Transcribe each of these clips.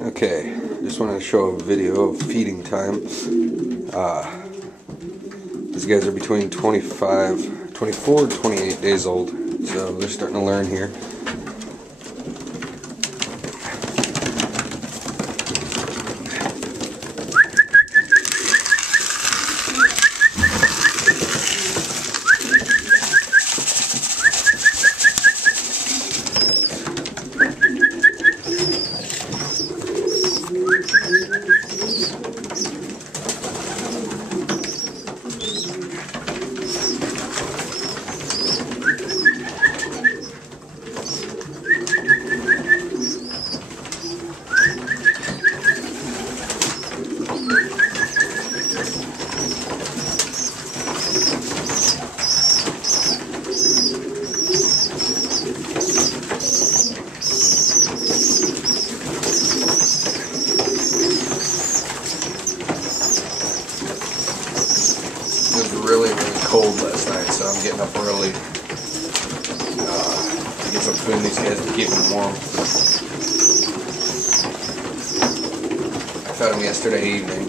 Okay, just wanted to show a video of feeding time. These guys are between 24 and 28 days old, so they're starting to learn here. It was really cold last night, so I'm getting up early to get some food in these guys to keep them warm. I fed them yesterday evening,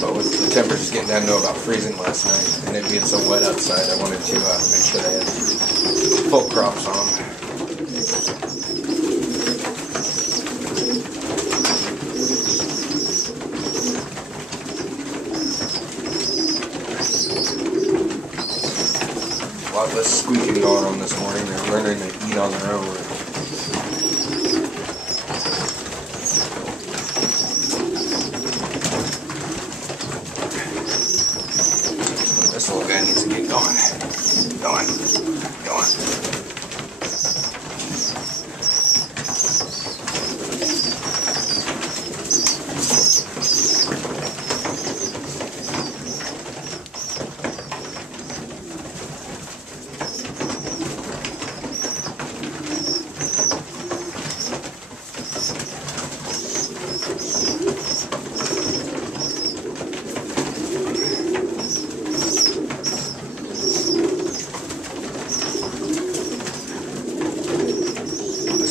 but with the temperatures getting down to about freezing last night and it being so wet outside, I wanted to make sure they had full crops on them. A lot less squeaking going on this morning. They're learning to eat on their own. This little guy needs to get going. Going.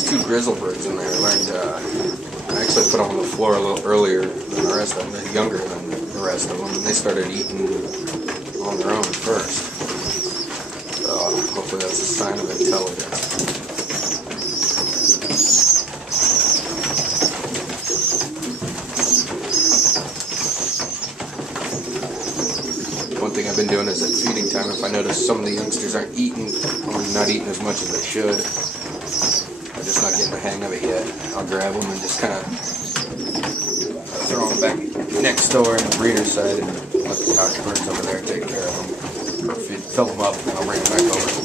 Two grizzlebirds in there. I actually put them on the floor a little earlier than the rest of them. They're younger than the rest of them, and they started eating on their own first. So hopefully that's a sign of intelligence. One thing I've been doing is at feeding time, if I notice some of the youngsters aren't eating, or not eating as much as they should, just not getting the hang of it yet, I'll grab them and just kind of throw them back next door in the breeder's side and let the cockbirds over there take care of them, or fill them up, and I'll bring them back over.